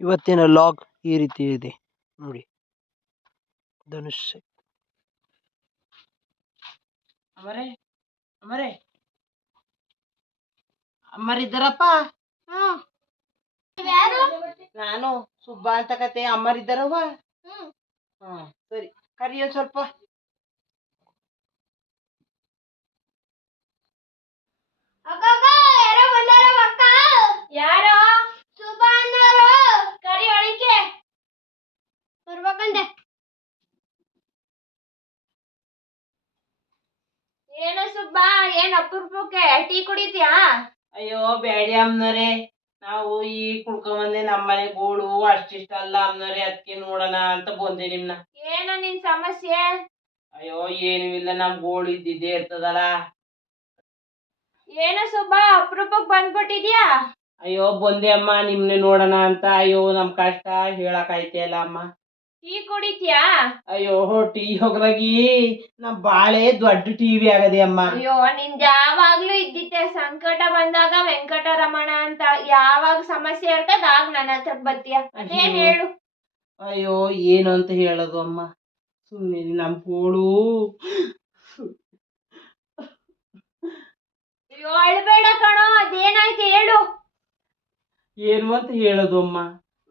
ಇವತ್ತಿನ ಲಾಗ್ ಈ ರೀತಿ ಇದೆ ನೋಡಿ. ಧನುಷ್ ಅಮರೇ ಅಮರೇ ಅಮ್ಮರಿದ್ದಾರಪ್ಪ. ನಾನು ಸುಬ್ಬ ಅಂತ ಕತೆ. ಅಮ್ಮರಿದ್ದಾರವ್ವ? ಸರಿ, ಕರಿಯೋ ಸ್ವಲ್ಪ. ಯಾರೋ ಸುಬ್ಬಾ ಅನ್ನೋರು ಕರಿ ಒಳಕ್ಕೆ ಬರ್ಬೇಕಂದೆ. ಏನೋ ಸುಬ್ಬಾ, ಏನ್ ಅಪರೂಪಕ್ಕೆ ಟೀ ಕುಡಿತೀಯಾ? ಅಯ್ಯೋ ಬ್ಯಾಡಿ ಅಮ್ಮನವ್ರೆ, ನಾವು ಈ ಕುಡ್ಕೊಂಬಂದೆ. ನಮ್ಮನೆ ಗೋಳು ಅಷ್ಟಿಷ್ಟಲ್ಲ ಅಮ್ಮನವ್ರೆ, ಅದಕ್ಕೆ ನೋಡೋಣ ಅಂತ ಬಂದೆ ನಿಮ್ನ. ಏನೋ ನಿನ್ ಸಮಸ್ಯೆ? ಅಯ್ಯೋ ಏನೂ ಇಲ್ಲ, ನಮ್ ಗೋಳು ಇದ್ದಿದ್ದೇ ಇರ್ತದಲ್ಲ. ಏನೋ ಸುಬ್ಬಾ ಅಪರೂಪಕ್ಕೆ ಬಂದ್ಬಿಟ್ಟಿದ್ಯಾ? ಅಯ್ಯೋ ಬಂದೆ ಅಮ್ಮ ನಿಮ್ನೆ ನೋಡೋಣ ಅಂತ. ಅಯ್ಯೋ ನಮ್ ಕಷ್ಟ ಹೇಳಕ್ ಆಯ್ತಲ್ಲ ಅಮ್ಮ. ಟೀ ಕುಡಿತೀಯಾ? ಅಯ್ಯೋ ಟೀ ಹೋಗ್ಲಾಗಿ ನಮ್ ಬಾಳೆ ದೊಡ್ಡ ಟಿವಿ ಆಗದೆ ಅಮ್ಮ. ಅಯ್ಯೋ ನಿಂದ್ ಯಾವಾಗ್ಲೂ ಇದ್ದಿತ್ತೆ, ಸಂಕಟ ಬಂದಾಗ ವೆಂಕಟರಮಣ ಅಂತ. ಯಾವಾಗ ಸಮಸ್ಯೆ ಇರ್ತದ ಆಗ ನನ್ನ ಹತ್ರ ಬರ್ತೀಯ. ಅದೇನ್ ಹೇಳು? ಅಯ್ಯೋ ಏನು ಅಂತ ಹೇಳೋದು ಅಮ್ಮ, ಸುಮ್ಮನೆ ನಮ್ ಗೋಳು. ಅಯ್ಯೋ ಅಳ್ಬೇಡ ಕಣೋ, ಅದೇನಾಯ್ತು ಹೇಳು. ಏನು ಅಂತ ಹೇಳೋದು ಅಮ್ಮ?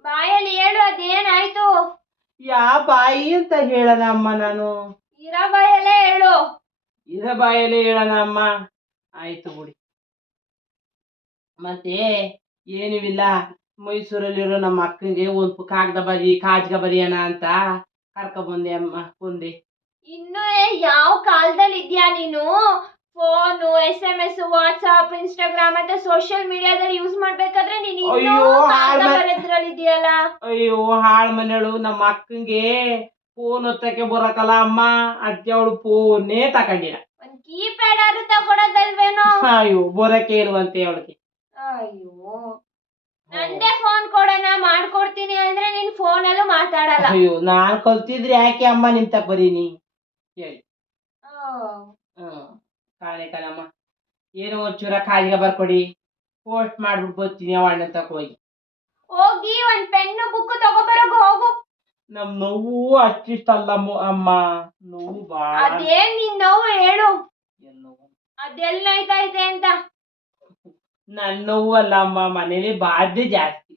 ಬಾಯಲ್ಲಿ ಹೇಳು, ಅದೇನಾಯ್ತು? ಯಾ ಬಾಯಿ ಅಂತ ಹೇಳೋಣ ಅಮ್ಮ ನಾನು? ಇರೋ ಬಾಯಲ್ಲೇ ಹೇಳು. ಇರ ಬಾಯಲ್ಲೇ ಹೇಳೋಣ ಅಮ್ಮ? ಆಯ್ತು ಬಿಡಿ. ಮತ್ತೆ ಏನೂ ಇಲ್ಲ, ಮೈಸೂರಲ್ಲಿರೋ ನಮ್ಮ ಅಕ್ಕನಿಗೆ ಒಂದು ಕಾಜ್ಗ ಬರಿಯೋಣ ಅಂತ ಕರ್ಕೊಂಡ್ಬಂದೆ ಅಮ್ಮ. ಬಂದೆ. ಇನ್ನು ಯಾವ ಕಾಲದಲ್ಲಿ ಇದ್ಯಾ ನೀನು? ಫೋನು, SMS, ವಾಟ್ಸ್ಆಪ್, ಇನ್ಸ್ಟಾಗ್ರಾಮ್ ಅಂತ ಸೋಷಿಯಲ್ ಮೀಡಿಯಾದಲ್ಲಿ ಯೂಸ್ ಮಾಡ್ಬೇಕಾದ್ರೆ ನೀನು ಇದೆಯಲ್ಲ. ಅಯ್ಯೋ ಹಾಳ್ ಮನೆಳು, ನಮ್ಮ ಅಕ್ಕಂಗೆ ಫೋನ್ ಹೊತ್ತಕ್ಕೆ ಬರಕಲ್ಲ ಅಮ್ಮ, ಅದಕ್ಕೆ ಅವಳು ಫೋನೇ ತಕೊಂಡಿಲ್ಲ. ಒಂದ್ ಕೀಪ್ಯಾಡ್ ಆದ್ರೂ ತಗೊಳೋದಲ್ವೇನೋ? ಅಯ್ಯೋ ಬರಕ್ಕೆ ಇಲ್ವಂತೆ ಅವಳಿಗೆ. ಅಯ್ಯೋ ನಂದೇ ಫೋನ್ ಕೊಡೋಣ, ಮಾಡ್ಕೊಡ್ತೀನಿ ಅಂದ್ರೆ ನೀನ್ ಫೋನಲ್ಲೂ ಮಾತಾಡಲ್ಲ. ಅಯ್ಯೋ ನಾನ್ ಕಲ್ತಿದ್ರೆ ಯಾಕೆ ಅಮ್ಮ ನಿಂತ ಬರೀನಿ ಹೇಳಿ. ಕಾಣೆ ಕಣಮ್ಮ, ಏನೋ ಒಂಚೂರ ಕಾಯಿಗೆ ಬರ್ಕೊಡಿ, ಪೋಸ್ಟ್ ಮಾಡ್ಬಿಟ್ಟು ಬರ್ತೀನಿ ಅವಣ್ಣ ತಕ ಹೋಗಿ. ಹೋಗಿ ಒಂದ್ ಪೆನ್ನು ಬುಕ್ ತಗೋಬರೋಗು ಹೋಗು. ನಮ್ ನೋವು ಅಷ್ಟಿಷ್ಟಲ್ಲ ಅಮ್ಮ, ನೋವು ಬಾಳ. ಅದೇನ್ ನಿನ್ ನೋವು ಹೇಳು, ಅದೆಲ್ಲೈತಾ ಇದೆ ಅಂತ. ನನ್ ನೋವು ಅಲ್ಲ ಅಮ್ಮ, ಮನೇಲಿ ಬಾಧೆ ಜಾಸ್ತಿ.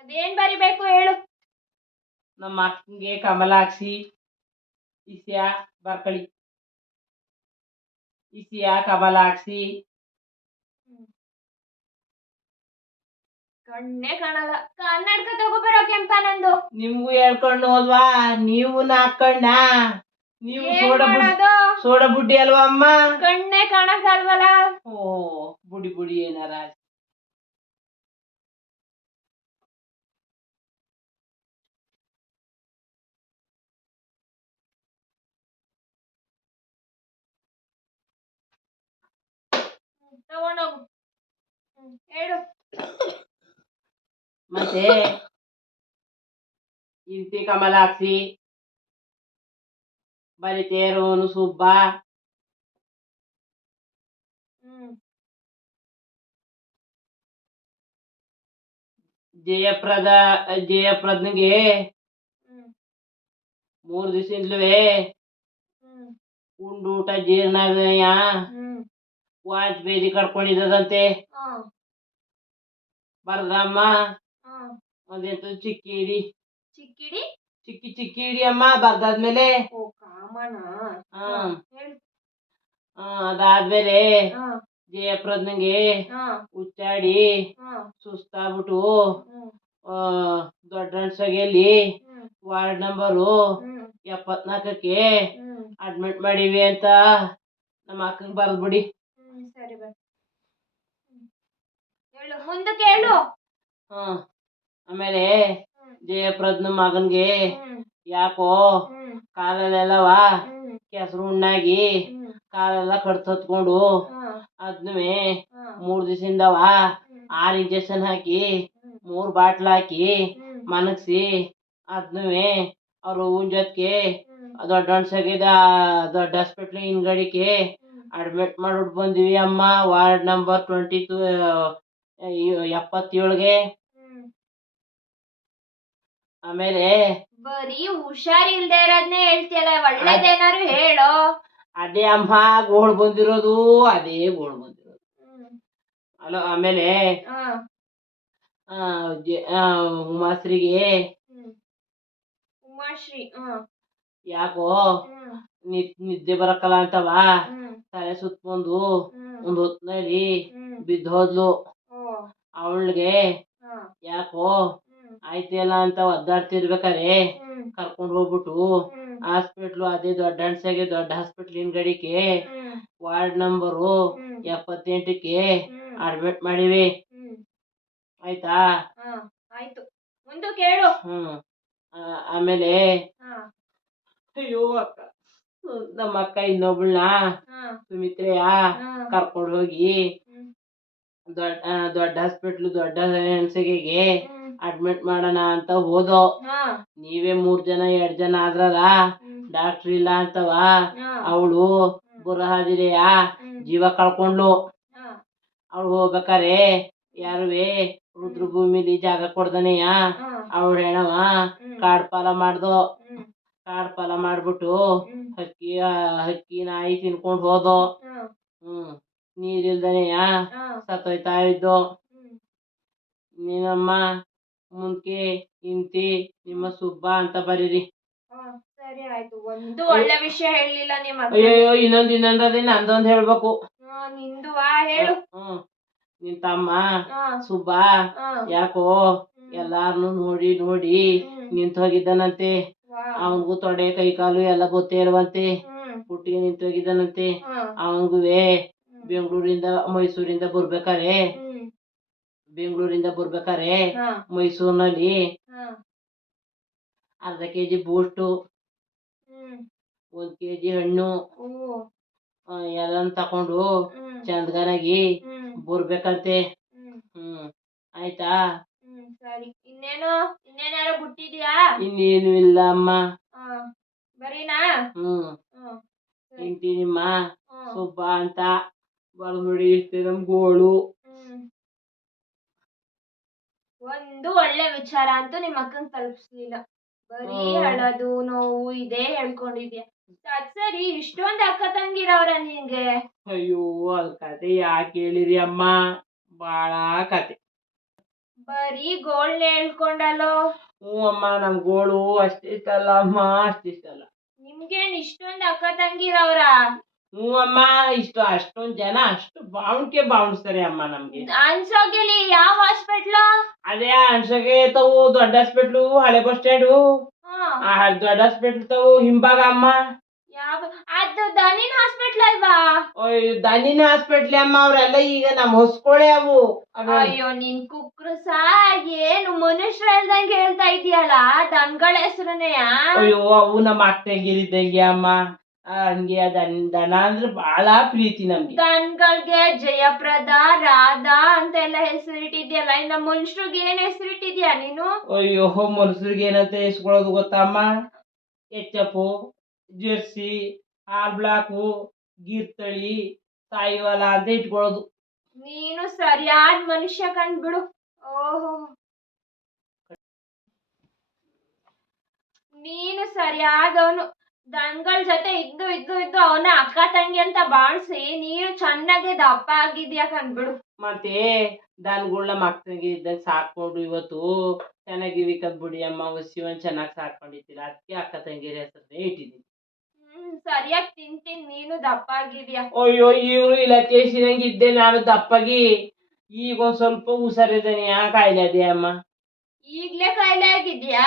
ಅದೇನ್ ಬರಿಬೇಕು ಹೇಳು? ನಮ್ಮ ಅಕ್ಕಂಗೆ ಕಮಲ ಹಾಕ್ಸಿ ಇಸಿಯಾ ಬರ್ಕಳಿ. ಇಸಿಯಾ ಕಮಲ ಹಾಕ್ಸಿ. ಕಣ್ಣೇ ಕಾಣಲ್ಲ. ಕನ್ನಡಕ ತಗೋಬರೋ ಕೆಂಪ ನಂದು. ನಿಮ್ಗೂ ಹೇಳ್ಕೊಂಡು ಹೋದ್ವಾ? ನೀವು ನಾಕಣ್ಣ, ನೀವು ಸೋಡ ಬುಡ್ಡಿ ಅಲ್ವಾ ಅಮ್ಮ? ಕಣ್ಣೇ ಕಾಣಕಲ್ವಲ್ಲ. ಓ ಬುಡಿ ಬುಡಿ ಏನಾರ ತಗೊಂಡೋಗು. ಹೇಳು. ಮತ್ತೆ ಇಂತಿ ಕಮಲ ಹಾಕ್ಸಿ ಬರಿತೇರೋನು ಸುಬ್ಬ. ಜಯಪ್ರದ್ನಿಗೆ 3 ದಿವಸದಿಂದಲೂ ಉಂಡೂಟ ಜೀರ್ಣಾದಯ ವಾಂತಿ ಬೇದಿ ಕಡ್ಕೊಂಡಿದಂತೆ ಬರ್ದಮ್ಮ. ಅದೆಂತ ಚಿಕ್ಕಿ ಇಡಿ ಅಮ್ಮ ಬರ್ದಾದ್ಮೇಲೆ ಅದಾದ್ಮೇಲೆ ಜಯಪ್ರದ್ನಿಗೆ ಹುಚ್ಚಾಡಿ ಸುಸ್ತಾಗ್ಬಿಟ್ಟು ದೊಡ್ಡ ಅನ್ಸಗೆಯಲ್ಲಿ ವಾರ್ಡ್ ನಂಬರು 74ಕ್ಕೆ ಅಡ್ಮಿಟ್ ಮಾಡಿವಿ ಅಂತ ನಮ್ಮ ಅಕ್ಕಂಗೆ ಬರ್ದ್ಬಿಡಿ. ಸರಿ ಬಾ ಹೇಳು, ಮುಂದಕ್ಕೆ ಹೇಳು. ಆಮೇಲೆ ಜಯಪ್ರದ್ನ ಮಗನ್ಗೆ ಯಾಕೋ ಕಾಲಲ್ಲೆಲ್ಲವ ಕೆಸರು ಹುಣ್ಣಾಗಿ ಕಾಲೆಲ್ಲ ಕಡ್ತತ್ಕೊಂಡು ಅದ್ನೂ 3 ದಿವಸದಿಂದವ 6 ಇಂಜೆಕ್ಷನ್ ಹಾಕಿ 3 ಬಾಟ್ಲ್ ಹಾಕಿ ಮನಗ್ಸಿ ಅದ್ನೂ ಅವ್ರು ಹೂವಿನ ಜೊತೆಗೆ ದೊಡ್ಡ ಅನ್ಸಗಿದ ದೊಡ್ಡ ಹಾಸ್ಪಿಟ್ಲ್ ಹಿಂಗಡಿಕೆ ಅಡ್ಮಿಟ್ ಮಾಡ್ಬಿಟ್ಟು ಬಂದಿವಿ ಅಮ್ಮ. Ward number 22 77ಗೆ. ಹ್ಮ್ ಆಮೇಲೆ ಬರೀ ಹುಷಾರಿಲ್ದೇ ಇರೋದ್ನೇ ಹೇಳ್ತಿಯಲ್ಲ, ಒಳ್ಳೇದೇನಾರು ಹೇಳೋ. ಅದೇ ಅಮ್ಮ ಗೋಳ್ ಬಂದಿರೋದು, ಅದೇ ಗೋಳ್ ಬಂದಿರೋದು. ಹ್ಮ್ ಅಲ್ಲ ಆಮೇಲೆ ಹಾ ಉಮಾಶ್ರೀಗೆ ಹ್ಮ್ ಉಮಾಶ್ರೀ ಯಾಕೋ ಹ್ಮ್ ನಿದ್ದೆ ಬರಕಲ್ಲ ಅಂತವ ಹ್ಮ್ ತಲೆ ಸುತ್ಕೊಂಡು ಹ್ಮ್ ಒಂದ್ ಹೊತ್ನಲ್ಲಿ ಹ್ಮ್ ಬಿದ್ದೋದ್ಲು. ಓ ಅವಳಿಗೆ ಹಾ ಯಾಕೋ ಹ್ಮ್ ಆಯ್ತಿಲ್ಲ ಅಂತ ಒದ್ದಾಡ್ತಿರ್ಬೇಕಾರೆ ಹ್ಮ್ ಕರ್ಕೊಂಡು ಹೋಗ್ಬಿಟ್ಟು ಹ್ಮ್ ಹಾಸ್ಪಿಟ್ಲು, ಅದೇ ದೊಡ್ಡ ಹಣ್ಸಗೆ ದೊಡ್ಡ ಹಾಸ್ಪಿಟ್ಲ್ ಹಿಂದ್ಗಡಿಕೆ ಹ್ಮ್ ವಾರ್ಡ್ ನಂಬರು ಹ್ಮ್ 78ಕ್ಕೆ ಹ್ಮ್ ಅಡ್ಮಿಟ್ ಮಾಡಿವಿ. ಹ್ಮ್ ಆಯ್ತಾ? ಹಾ ಆಯ್ತು, ಮುಂದಕ್ಕೆ ಹೇಳು. ಆಮೇಲೆ ಹಾ ಅಯ್ಯೋ ಅಕ್ಕ, ನಮ್ಮ ಅಕ್ಕ ಇನ್ನೊಬ್ಳನ್ನ ಹಾ ಸುಮಿತ್ರೆಯ ಹಾ ಕರ್ಕೊಂಡು ಹೋಗಿ ಹ್ಮ್ ದೊಡ್ಡ ಹಾಸ್ಪಿಟ್ಲು ದೊಡ್ಡ ಹಣ್ಸಗೆಗೆ ಹ್ಮ್ ಅಡ್ಮಿಟ್ ಮಾಡೋಣ ಅಂತ ಹೋದೋ. ಹಾ ನೀವೇ 3 ಜನ 2 ಜನ ಆದ್ರಲ್ಲ, ಹ್ಮ್ ಡಾಕ್ಟ್ರ್ ಇಲ್ಲ ಅಂತವ. ಹಾ ಅವಳು ಬುರಹಾದಿರೆಯ ಹ್ಮ್ ಜೀವ ಕಳ್ಕೊಂಡ್ಲು. ಹಾ ಅವಳು ಹೋಗ್ಬೇಕಾರೆ ಯಾರುವೆ ರುದ್ರಭೂಮಿಲಿ ಜಾಗ ಕೊಡ್ದನೆಯ ಹಾ ಅವಳ ಹೆಣವ ಹ್ಮ್ ಕಾಡ್ಪಾಲ ಮಾಡ್ದೋ. ಹ್ಮ್ ಕಾಡ್ಪಾಲ ಮಾಡ್ಬಿಟ್ಟು ಹ್ಮ್ ಹಕ್ಕಿ ನಾಯಿ ತಿನ್ಕೊಂಡು ಹೋದೋ. ಹಾ ನೀರಿಲ್ದನೆಯ ಹಾ ಸತ್ತೋಯ್ತಾ ಇದ್ದೋ. ಹ್ಮ್ ನೀನಮ್ಮ ಮುಂದ್ಕೆ ಇಂತಿ ನಿಮ್ಮ ಸುಬ್ಬ ಅಂತ ಬರೀರಿ. ಸರಿ ಆಯ್ತು, ಒಂದು ಒಳ್ಳೆ ವಿಷಯ ಹೇಳಲಿಲ್ಲ ನಿಮ್ಮ ಅಯ್ಯೋ ಇನ್ನೊಂದ್ ಅದೇ ನಂದೊಂದ್ ಹೇಳ್ಬೇಕು. ನಿಂದು ಹೇಳು. ನಿನ್ ತಮ್ಮ ಹಾ ಸುಬ್ಬ ಹಾ ಯಾಕೋ ಹ್ಮ್ ಎಲ್ಲಾರ್ನು ನೋಡಿ ನೋಡಿ ಹ್ಮ್ ನಿಂತ್ ಹೋಗಿದ್ದಾನಂತೆ. ವಾ ಅವನ್ಗೂ ತೊಡೆ ಕೈ ಕಾಲು ಎಲ್ಲ ಗೊತ್ತೇ ಇರುವಂತೆ. ಹ್ಮ್ ಹುಟ್ಟಿಗೆ ನಿಂತ್ ಹೋಗಿದ್ದಾನಂತೆ. ಹಾ ಅವನ್ಗುವೆ ಹ್ಮ್ ಬೆಂಗಳೂರಿಂದ ಮೈಸೂರಿಂದ ಬರ್ಬೇಕಾರೆ ಹ್ಮ್ ಹಾ ಮೈಸೂರಿನಲ್ಲಿ ಹಾ ಅರ್ಧ ಕೆಜಿ ಬೂಸ್ಟು, ಹ್ಮ್ 1 ಕೆಜಿ ಹಣ್ಣು ಓ ಎಲ್ಲಾನು ತಕೊಂಡು ಹ್ಮ್ ಚಂದ್ಗನಾಗಿ ಹ್ಮ್ ಬರ್ಬೇಕಂತೆ. ಹ್ಮ್ ಆಯ್ತಾ? ಸರಿ, ಇನ್ನೇನಾರು ಬಿಟ್ಟಿದ್ಯಾ? ಇನ್ನೇನು ಇಲ್ಲ ಅಮ್ಮ. ಹಾ ಬರೀನಾ? ಸರಿ. ಇಂತಿ ನಿಮ್ಮ ಹ್ಮ್ ಸುಬ್ಬ ಅಂತ ಬರ್ದ್ಬಿಡಿ. ಇಷ್ಟೇ ನಮ್ ಗೋಳು. ಒಂದು ಒಳ್ಳೆ ವಿಚಾರ ಅಂತೂ ನಿಮ್ಮ ಅಕ್ಕಂಗ್ ತಲುಪಿಸ್ಲಿಲ್ಲ. ಬರೀ ಅಳೋದು ನೋವು ಇದೇ ಹೇಳ್ಕೊಂಡಿದ್ಯಾ. ಅದ್ ಸರಿ, ಇಷ್ಟೊಂದು ಅಕ್ಕ ತಂಗಿರವ್ರ ನಿನ್ಗೆ? ಅಯ್ಯೋ ಅದ್ ಕತೆ ಯಾಕೆ ಹೇಳಿರಿ ಅಮ್ಮ, ಬಾಳ ಕತೆ. ಬರೀ ಗೋಳ್ನ ಹೇಳ್ಕೊಂಡಲ್ಲೋ. ಅಮ್ಮ ನಮ್ ಗೋಳು ಅಷ್ಟಿಷ್ಟಲ್ಲ ಅಮ್ಮ, ಅಷ್ಟಿಷ್ಟಲ್ಲ. ನಿಮ್ಗೇನ್ ಇಷ್ಟೊಂದು ಅಕ್ಕ ತಂಗಿರವ್ರ? ಅಮ್ಮ ಅಷ್ಟೊಂದ್ ಜನ ಅಷ್ಟು ಬಾವುಣ್ಕೆ ಬಾವುಣಿಸ್ತಾರೆ ಅಮ್ಮ ನಮ್ಗೆ. ಅನ್ಸೋಗಿಲಿ ಯಾವ ಹಾಸ್ಪಿಟ್ಲು? ಅದೇ ಅನ್ಸಗೆ ತಾವು ದೊಡ್ಡ ಹಾಸ್ಪಿಟ್ಲು, ಹಳೆ ಬಸ್ ಸ್ಟ್ಯಾಂಡು. ದೊಡ್ಡ ಹಾಸ್ಪಿಟ್ಲ್ ತಾವು ಹಿಂಭಾಗ ಅಮ್ಮ. ಅದು ದನಿನ್ ಹಾಸ್ಪಿಟ್ಲ್ ಅಲ್ವಾ? ದನಿನ ಹಾಸ್ಪಿಟ್ಲ್ ಅಮ್ಮ. ಅವ್ರೆಲ್ಲ ಈಗ ನಮ್ ಹೊಸ್ಕೊಳೆ ಅವು. ಅಯ್ಯೋ ನಿನ್ ಕುಕ್ರಸ, ಏನು ಮನುಷ್ಯ ಹೇಳ್ದಂಗೆ ಹೇಳ್ತಾ ಇದೀಯಲ್ಲ, ದನ್ಗಳ ಹೆಸರನೆಯ? ಅಯ್ಯೋ ಅವು ನಮ್ಮ ಅಕ್ಕಂಗಿರಿದ್ದಂಗೆ ಅಮ್ಮ. ಹಂಗೆ ದನ ಅಂದ್ರೆ ಬಹಳ ಪ್ರೀತಿ ನಮ್ಗೆ. ದನ್ಗಳ್ಗೆ ಜಯಪ್ರದ, ರಾಧಾ ಅಂತೆಲ್ಲ ಹೆಸರಿಟ್ಟಿದ್ಯಲ್ಲ, ಇನ್ನ ಮನುಷ್ಯರಿಗೆ ಏನ್ ಹೆಸರಿಟ್ಟಿದ್ಯಾ ನೀನು? ಅಯ್ಯೋ ಮನುಷ್ಯರಿಗೆ ಏನಂತ ಹೆಸ್ಕೊಳ್ಳೋದು ಗೊತ್ತಮ್ಮ? HF, ಜರ್ಸಿ, ಆಲ್ ಬ್ಲಾಕು, ಗೀರ್ತಳಿ, ಸಾಯಿವಾಲ ಅಂತ ಇಟ್ಕೊಳ್ಳೋದು. ನೀನು ಸರಿಯಾದ ಮನುಷ್ಯ ಕಂಡ್ಬಿಡು. ಓಹೋ, ನೀನು ಸರಿಯಾದವನು. ದನ್ಗಳ ಜೊತೆ ಇದ್ದು ಇದ್ದು ಇದ್ದು ಅವನ ಅಕ್ಕ ತಂಗಿ ಅಂತ ಬಾಳ್ಸಿ ನೀನು ಚೆನ್ನಾಗಿ ದಪ್ಪ ಆಗಿದ್ಯಾ ಕಂಡ್ಬಿಡು. ಮತ್ತೆ ದನಗಳನ್ನ ಮಕ್ಕಳಿಗೆ ಇದ್ದಾಗ ಸಾಕೊಂಡು ಇವತ್ತು ಚೆನ್ನಾಗಿವಿ ಕಂದ್ಬಿಡಿ ಅಮ್ಮ. ಒಸಿವನ್ ಚೆನ್ನಾಗಿ ಸಾಕೊಂಡಿದ್ದಿಲ್ಲ, ಅದಕ್ಕೆ ಅಕ್ಕ ತಂಗಿರ ಹೆಸರನ್ನೇ ಇಟ್ಟಿದ್ದೀನಿ. ಸರಿಯಾಗಿ ತಿಂತೀನಿ, ನೀನು ದಪ್ಪ ಆಗಿದ್ಯಾ. ಅಯ್ಯೋ ಇವ್ರು ಇಲಾಖೆ ಇದ್ದೆ ನಾನು ದಪ್ಪಾಗಿ. ಈಗ ಒಂದ್ ಸ್ವಲ್ಪ ಹುಷಾರಿದ್ದೇನೆ, ಕಾಯಿಲೆ ಅದೇ ಅಮ್ಮ. ಈಗ್ಲೇ ಕಾಯಿಲೆ ಆಗಿದ್ಯಾ?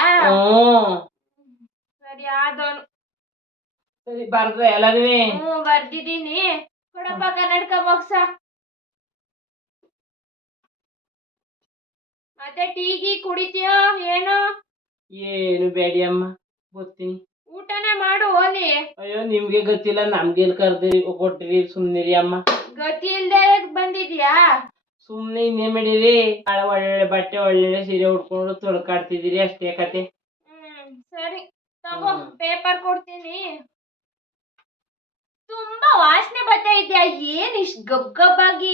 ಸರಿಯಾದವನು. ಸರಿ ಬರ್ದ್ರೆ ಎಲ್ಲಾನುವೆ? ಬರ್ದಿದ್ದೀನಿ. ಕೊಡಪ್ಪ ಕನ್ನಡಕ ಬಾಕ್ಸ. ಮತ್ತೆ ಟೀಗಿ ಕುಡಿತೀಯೋ ಏನೋ? ಏನು ಬೇಡಿ ಅಮ್ಮ, ಬರ್ತೀನಿ. ಊಟನೇ ಮಾಡು ಹೋಲಿ. ಅಯ್ಯೋ ನಿಮ್ಗೆ ಗೊತ್ತಿಲ್ಲ, ನಮ್ಗೆಲ್ ಕರ್ದಿರಿ ಕೊಟ್ಟಿರಿ, ಸುಮ್ನಿರಿ ಅಮ್ಮ. ಗತಿ ಇಲ್ದೆ ಬಂದಿದ್ಯಾ? ಸುಮ್ನೆ ಇನ್ನೇ ಮಾಡಿರಿ. ಒಳ್ಳೆ ಬಟ್ಟೆ ಒಳ್ಳೆ ಸೀರೆ ಉಟ್ಕೊಂಡು ತೊಳ್ಕಾಡ್ತಿದ್ದೀರಿ, ಅಷ್ಟೇ ಕತೆ. ಸರಿ ತಗೋ, ಪೇಪರ್ ಕೊಡ್ತೀನಿ. ತುಂಬಾ ವಾಸನೆ ಬರ್ತಾ ಇದೆಯಾ? ಏನ್ ಇಷ್ಟ್ ಗಬ್ಬಾಗಿ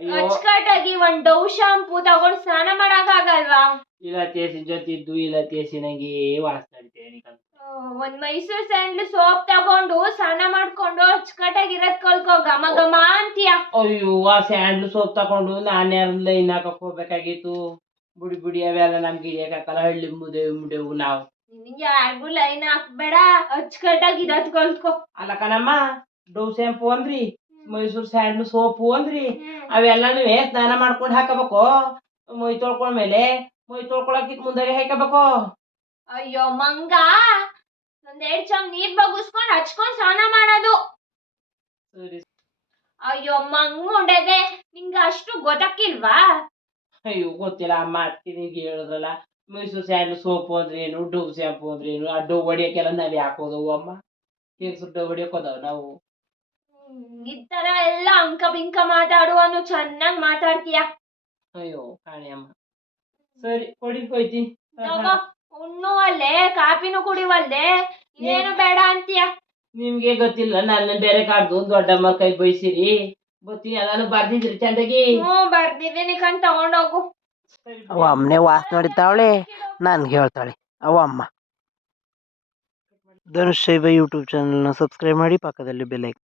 ಅಯ್ಯೋ ಅಚ್ಚುಕಟ್ಟಾಗಿ ಒಂದ್ ಡವ್ ಶಾಂಪೂ ತಗೊಂಡ್ ಸ್ನಾನ ಮಾಡಕ್ಕಾಗಲ್ವಾ? ಇಲ್ಲ ತೇಸಿನ ಜೊತೆ ಇದ್ದು ಇಲ್ಲ ತೇಸಿನಂಗೆ ವಾಸ್ತಾಡ್ತೇನೆ ಒಂದ್ ಮೈಸೂರ್ ಸ್ಯಾಂಡ್ಲ್ ಸೋಪ್ ತಗೊಂಡು ಸ್ನಾನ ಮಾಡ್ಕೊಂಡು ಅಚ್ಚುಕಟ್ಟಾಗಿರದ್ ಕಲ್ಕೋ, ಘಮ ಘಮ ಅಂತೀಯ. ಅಯ್ಯೋ ಆ ಸ್ಯಾಂಡ್ಲ್ ಸೋಪ್ ತಕೊಂಡು ನಾನೇ ಲೈನ್ ಹಾಕಕ್ ಹೋಗ್ಬೇಕಾಗಿತ್ತು. ಬುಡಿ ಅವೆಲ್ಲ ನಮ್ಗೆ ಹಿಡಿಯಕ್ಕಾಗಲ್ಲ, ಹಳ್ಳಿ ಮುಡೆವು ನಾವು. ನಿನ್ಗೆ ಯಾರಿಗೂ ಲೈನ್ ಹಾಕ್ಬೇಡ, ಅಚ್ಚುಕಟ್ಟಾಗಿರದ್ ಕಲ್ತ್ಕೋ. ಅಲ್ಲ ಕಣಮ್ಮ, ಡವ್ ಶಾಂಪೂ ಅಂದ್ರಿ, ಮೈಸೂರ್ ಸ್ಯಾಂಡ್ಲ್ ಸೋಪು ಅಂದ್ರಿ, ಅವೆಲ್ಲನೂ ಸ್ನಾನ ಮಾಡ್ಕೊಂಡು ಹಾಕಬೇಕು. ಮೈ ತೊಳ್ಕೊಂಡ್ಮೇಲೆ ಮೈ ತೊಳ್ಕೊಳಕಿತ್ ಮುಂದಾಗೆ ಹಾಕಬೇಕು. ಅಯ್ಯೋ ಮಂಗ, ಒಂದೆರಡ್ ಚಮ್ ನೀರ್ ಬಗ್ಗಿಸ್ಕೊಂಡ್ ಹಚ್ಕೊಂಡ್ ಸ್ನಾನ ಮಾಡೋದು. ಸರಿ. ಅಯ್ಯೋ ಮಂಗ್ ಮುಂಡೆದೆ, ನಿಂಗ ಅಷ್ಟು ಗೊತ್ತಾಕಿಲ್ವಾ? ಅಯ್ಯೋ ಗೊತ್ತಿಲ್ಲ ಅಮ್ಮ, ಅದಕ್ಕೆ ನಿಂಗೆ ಹೇಳಿದ್ರಲ್ಲ. ಮೈಸೂರ್ ಸ್ಯಾಂಡ್ಲ್ ಸೋಪು ಅಂದ್ರೆ ಏನು, ಡವ್ ಶಾಂಪು ಅಂದ್ರೆ ಏನು, ಆ ಡವ್ ಹೊಡಿಯಕ್ಕೆಲ್ಲ ನಾವೇ ಹಾಕೋದವು ಅಮ್ಮ. ಹೆಂಗಸರು ಡವ್ ಹೊಡಿಯೋಕೋದವ್ ನಾವು. ಈ ತರ ಎಲ್ಲ ಅಂಕ ಬಿಂಕ ಮಾತಾಡುವನು ಚೆನ್ನಾಗ್ ಮಾತಾಡ್ತೀಯ. ಅಯ್ಯೋ ಕಾಣಿ ಅಮ್ಮ. ಸರಿ ಕೊಡಿ ಹೋಯ್ತೀನಿ. ತಗೋ, ಉಣ್ಣುವಲ್ಲೆ ಕಾಪಿನೂ ಕುಡಿವಲ್ದೆ, ಇನ್ನೇನು ಬೇಡ ಅಂತೀಯ. ನಿಮ್ಗೆ ಗೊತ್ತಿಲ್ಲ, ನನ್ನ ಬೇರೆ ಕಾಡ್ದು ದೊಡ್ಡಮ್ಮ ಕೈ ಬೈಸಿರಿ ಬರ್ತೀನಿ. ಅದನ್ನು ಬರ್ದಿದ್ರಿ ಚಂದಾಗಿ. ಬರ್ದಿದ್ದೀನಿ ಕಣ್, ತಗೊಂಡೋಗು. ಅವ ಅಮ್ಮನೆ ವಾಸನೆ ಹೊಡಿತಾವಳೆ, ನನ್ಗೆ ಹೇಳ್ತಾಳೆ ಅವ ಅಮ್ಮ. ಧನುಷ್ ಶೈವ ಯೂಟ್ಯೂಬ್ ಚಾನಲ್ನ ಸಬ್ಸ್ಕ್ರೈಬ್ ಮಾಡಿ, ಪಕ್ಕದಲ್ಲಿ ಬೆಲ್ ಐಕಾನ್